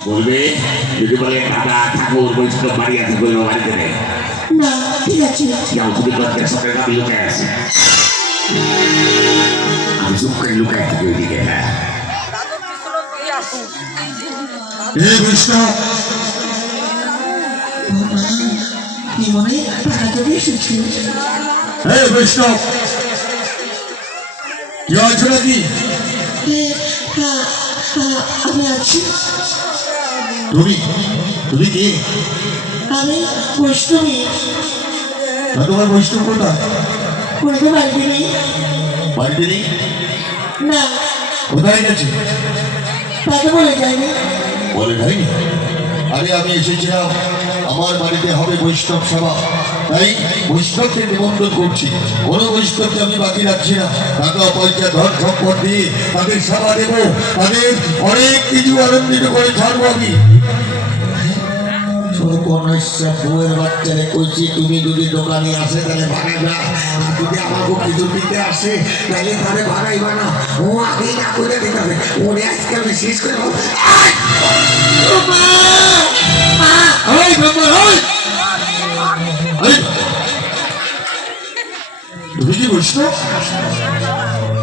বলবে যদি বলে দাদা ঠাকুর বৈষ্ণব বাড়ি আছে বলবো বাড়িতে নেই না ঠিক আছে যাও তুমি প্রত্যেক সকালে আমি লুকায় আছি আমি চুপ করে লুকায় থাকি ওইদিকে হ্যাঁ বৈষ্ণব কি মনে টাকা দেবে এসেছি বৈষ্ণব কি হয়েছে নাকি? আমি আছি তুমি তুমি কি? আমি বৈষ্ণবী তোমার বৈষ্ণব কোথা? বলতে বাড়িতে নেই বাড়িতে নেই? না কোথায় গেছে? তাকে বলে যায়নি বলে যায়নি? আরে আমি এসেছিলাম আমার বাড়িতে হবে বৈষ্ণব সভা, তাই বৈষ্ণবকে নিমন্ত্রণ করছি। কোনো বৈষ্ণবকে আমি বাকি রাখছি না। টাকা পয়সা ধন সম্পদ দিয়ে তাদের সভা দেবো, তাদের অনেক কিছু আনন্দিত করে ছাড়বো আমি। বউয়ের বাচ্চারে কইছি তুমি যদি দোকানে আসে তাহলে ভাগাইবা আর যদি আমাকে কিছু দিতে আসে তাহলে তাহলে ভাগাইবা না ও আগেই না করে দিতে হবে ওরে আজকে আমি শেষ করে তুমি কি বৈষ্ণব?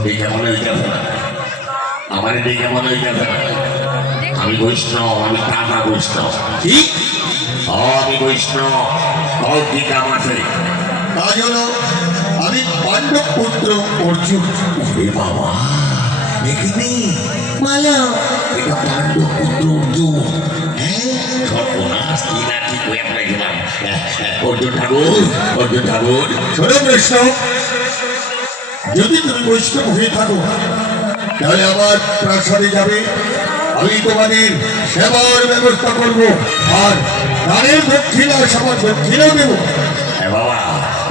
দেখে মনে হইতেছে না আমার দেখে মনে হইতেছে না আমি বৈষ্ণব আমি টাকা বৈষ্ণব কি? আমি বৈষ্ণব ঠিক আছে কাজ হলো আমি পাণ্ডব পুত্র অর্জুন। এ বাবা দেখিনি মায়া এটা পাণ্ডব পুত্র অর্জুন হ্যাঁ সর্বনাশ কি না ঠিক হয়ে আমরা গেলাম অর্জুন ঠাকুর শোনো বৈষ্ণব, যদি তুমি বৈষ্ণব হয়ে থাকো তাহলে আমার প্রাসাদে যাবে, আমি তোমাদের সেবার ব্যবস্থা করব আর তাদের দক্ষিণা সবার দক্ষিণাও দেবো। হ্যাঁ বাবা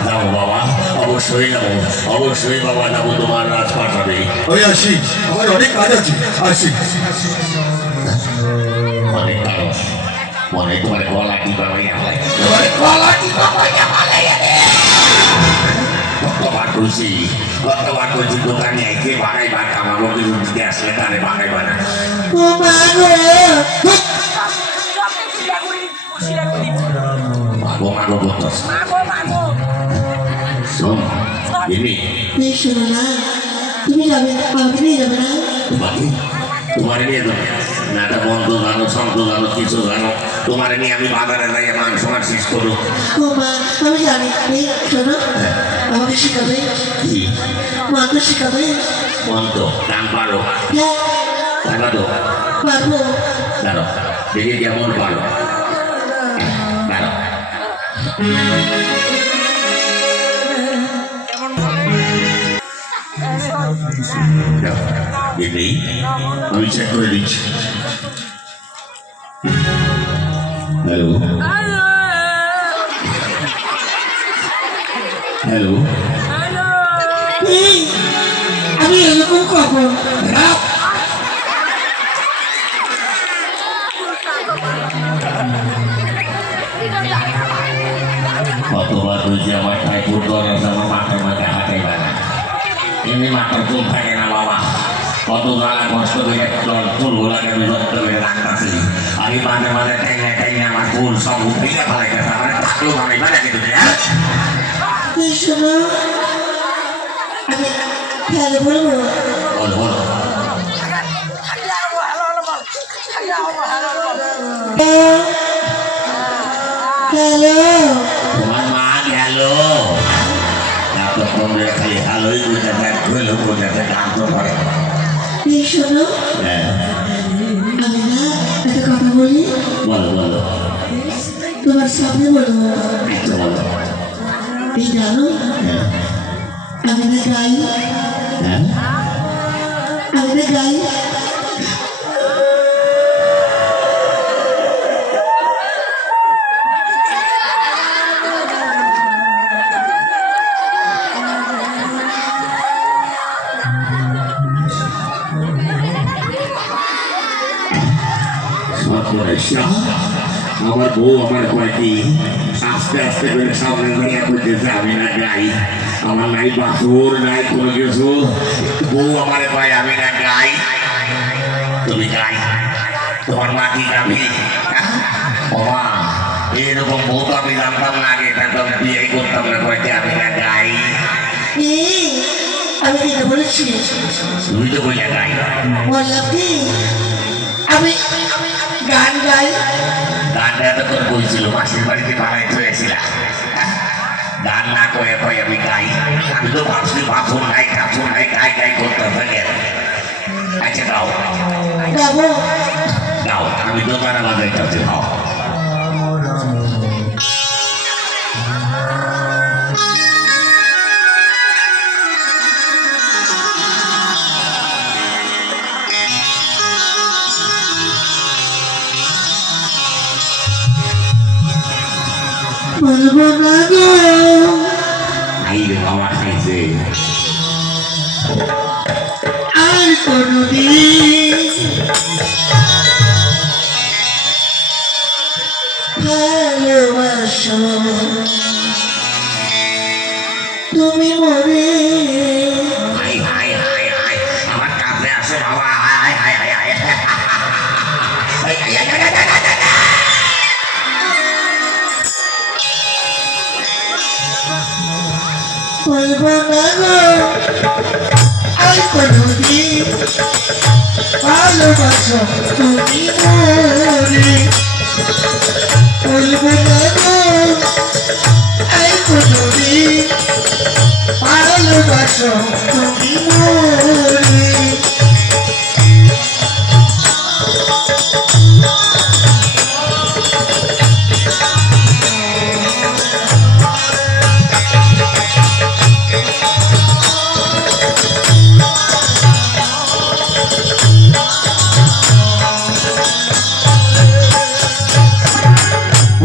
যাবো বাবা অবশ্যই বাবা যাবো তোমার রাজপ্রাসাদে আমি আসি, আমার অনেক কাজ আছে, আসি। অনেক কারণ মনে তোমার গলা কি গলা কি কতবার করছি দোকানে এসে বানাই বাট আমার লোকে দিতে আসলে তাহলে বানাইবা না ও মা গো মাগো করতেছ শোন এমনি এই শোনো না তুমি যাবে আমাকে নিয়ে যাবে না বাকি তোমার নিয়ে দেবো না একটা বন্ধু জানো সন্ত জানো কিছু জানো তোমার নিয়ে আমি বাজারে যাই মাংস শেষ করো ও মা আমি জানি এই শোনো আমাকে শেখাবে কি মাকে শেখাবে বন্ধ গান পারো হ্যাঁ টাকা দো পারবো দাঁড়ো দেখি কেমন পারো দাঁড়ো দেখলেই আমি চেক করে দিচ্ছি হ্যালো হ্যালো এই আমি এরকম করবো কতবার বলছি আমার ঠাকুর গরজ আমার মাথায় মাথায় হাঁটাই না এমনি মাথার চুল থাকে না বাবা কত গালা কষ্ট করে ফুলগুলাকে আমি যত্ন করে রাখতেছি আমি মাঝে মাঝে টেনে আমার ফুল সব উঠে ফেলাইতেছে আমার থাকলেও ভালোই না কিন্তু এই শোনো আমি খেয়ালে বলবো বলো বলো হ্যালো তোমার মা গেল এতক্ষণ খালি ভালোই বুঝাতে হইলো বুঝাতে গান তো করে এই শোনো হ্যাঁ আমি না একটা কথা বলি বলো বলো তোমার সামনে বলবো একটু বলো এই জানো হ্যাঁ আমি না গাই হ্যাঁ আমি না গাই আমার বউ আমার কয়েকটি আস্তে আস্তে করে সামনে দাঁড়িয়ে করতেছে আমি না গাই আমার নাই বাসুর নাই কোনো কিছু বউ আমার কয় আমি না গাই তুমি গাই তোমার মা কি গাভী? ও মা, এরকম বউ তো আমি জানতাম না আগে, এটা তো বিয়ে করতাম না, কয়েকটি আমি না গাই। এই, আমি যেটা বলেছি তুই তো বইয়া গাই। বললাম কি আমি গান গাই। গানটা তো তোর বইছিল, মাসির বাড়িতে বানাই চলেছিলাম। গান না কয়ে কয়ে আমি গাই। আমি তো ভাবছি বাথরুম নাই, কাথুর নাই, গাই গাই করতে থাকে। আচ্ছা গাও গাবো। গাও, আমি দোকানে বাজাইতেছি, গাও। বলবো না গো এই রে বাবা খাইছে। আর কোনদিন ভালোবাসো তুমি মরে। হাই হাই হাই হাই, আমার কাছে আসো বাবা, হাই হাই হাই হাই হাই। হাই, হাই, হাই, হাই, হাই, হাই, হাই, হাই। বলবো না গো আর কোনদিন ভালোবাসো তুমি মরে। বলবো না গো আর কোনদিন ভালোবাসো তুমি মরে।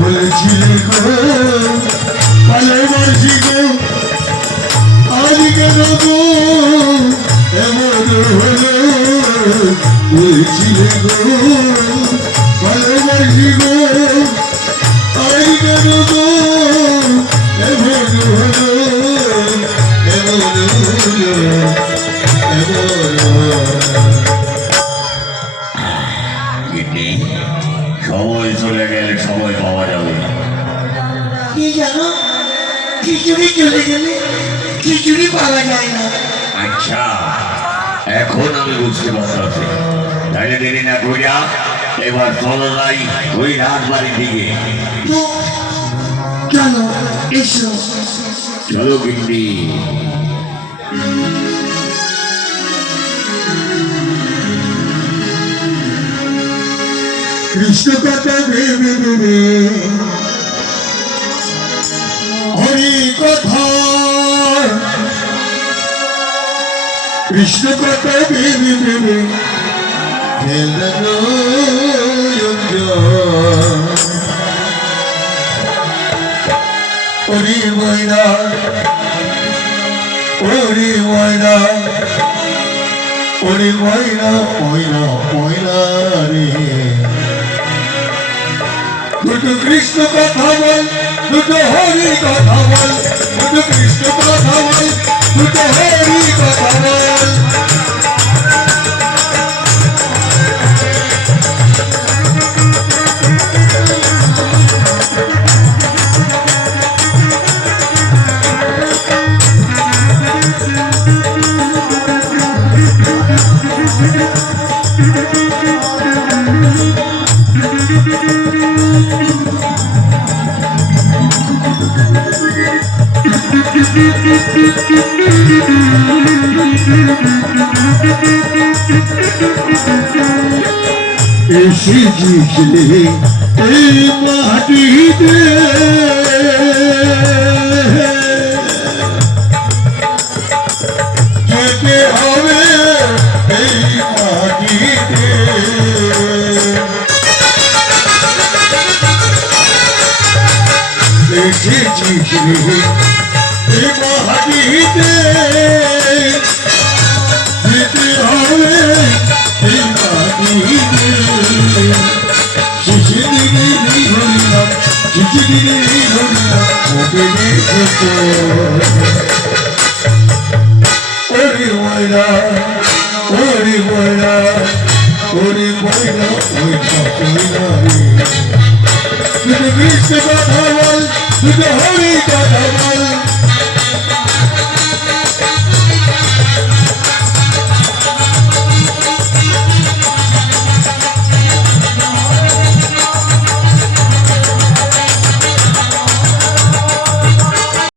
বলেছিলে গো ভালোবাসি গো, আজ কেন গো এমন হলো। বলেছিলে গো ভালোবাসি গো, আজ কেন গো এমন হলো। এমন হলো, এমন হলো। গিন্নি, সময় চলে গেলে সময় পাওয়া যাবে। কি জানো, খিচুড়ি চলে গেলে খিচুড়ি পাওয়া যায় না। আচ্ছা, এখন আমি বুঝতে পারছি। তাইলে দেরি না কইরা এবার চলো যাই ওই রাজবাড়ির দিকে। তো চলো এসো। চলো গিন্নি। কৃষ্ণ কথা ভেবে ভেবে হরি কথা, কৃষ্ণ কথা ভেবে ভেবে হরি ময়না, হরি ময়না, হরি ময়না, ময়না ময়না রে। দুটো কৃষ্ণ কথা বল, দুটো হরি কথা বল, দুটো কৃষ্ণ কথা বল, দুটো হরি কথা বল। এসেছিলে এই মাটিতে, যেতে হবে এই মাটিতে। এসেছিলে এই মাটিতে, যেতে হবে এই মাটিতে। চিঠিদিনে হরিনাম, চিঠিদিনে হরিনাম ওকে দেখো। ওরে ময়না, ওরে ময়না, ওরে ময়না, ময়না দুটো কৃষ্ণ কথা বল দুটো হরি কথা বল